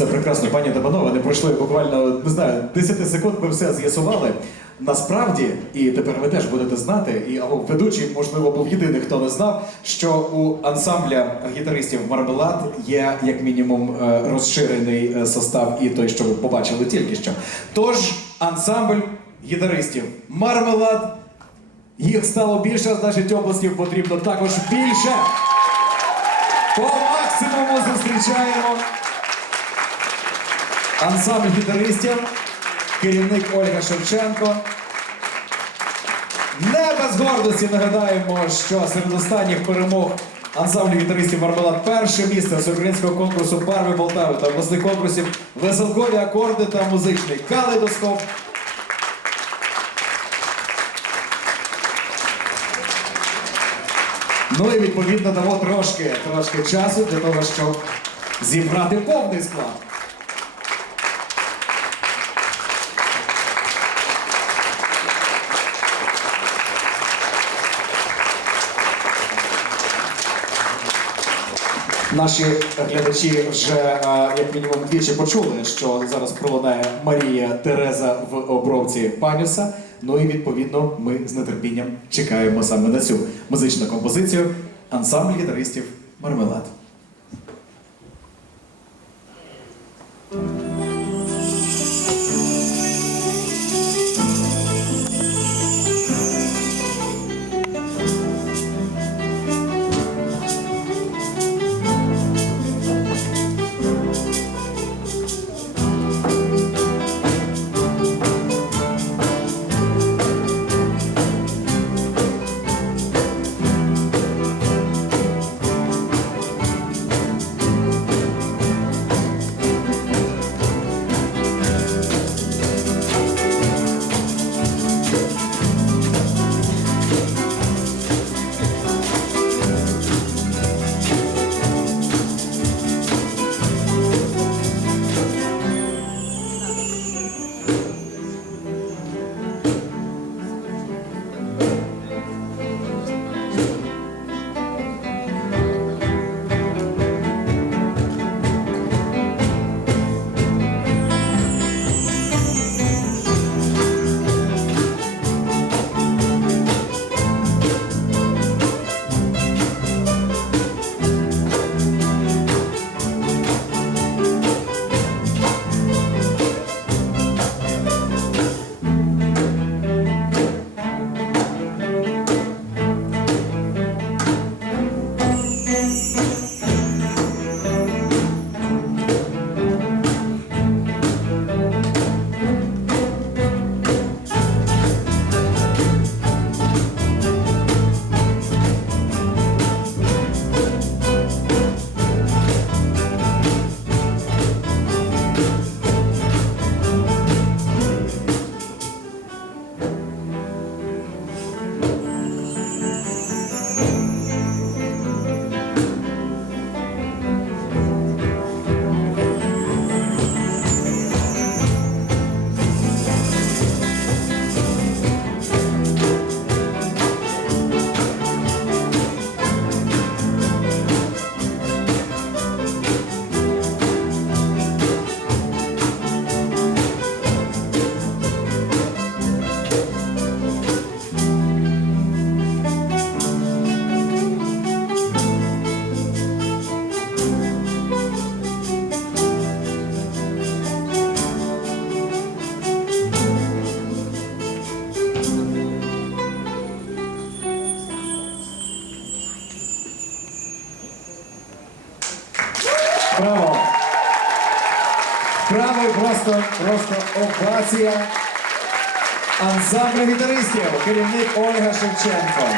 Все прекрасно, пані та панове, не пройшло буквально не знаю 10 секунд. Ми все з'ясували. Насправді, і тепер ви теж будете знати, і або ведучий, можливо, був єдиний, хто не знав, що у ансамбля гітаристів Мармелад є як мінімум е, розширений е, состав, і той, що ви побачили тільки що. Тож ансамбль гітаристів Мармелад. Їх стало більше, значить обласків потрібно також більше. По максимуму зустрічаємо ансамбль гітаристів, керівник Ольга Шевченко. Не без гордості нагадаємо, що серед останніх перемог ансамблю гітаристів Мармелад перше місце всеукраїнського конкурсу Барви Полтави та обласних конкурсів Веселкові акорди та музичний калейдоскоп. Ну і відповідно дамо трошки, трошки часу для того, щоб зібрати повний склад. Наші глядачі вже е, як мінімум двічі почули, що зараз пролунає Марія Тереза в обробці Панюса. Ну і відповідно ми з нетерпінням чекаємо саме на цю музичну композицію ансамбль гітаристів Мармелад. Браво! Браво, просто, просто овація ансамблю гітаристів, керівник Ольга Шевченко.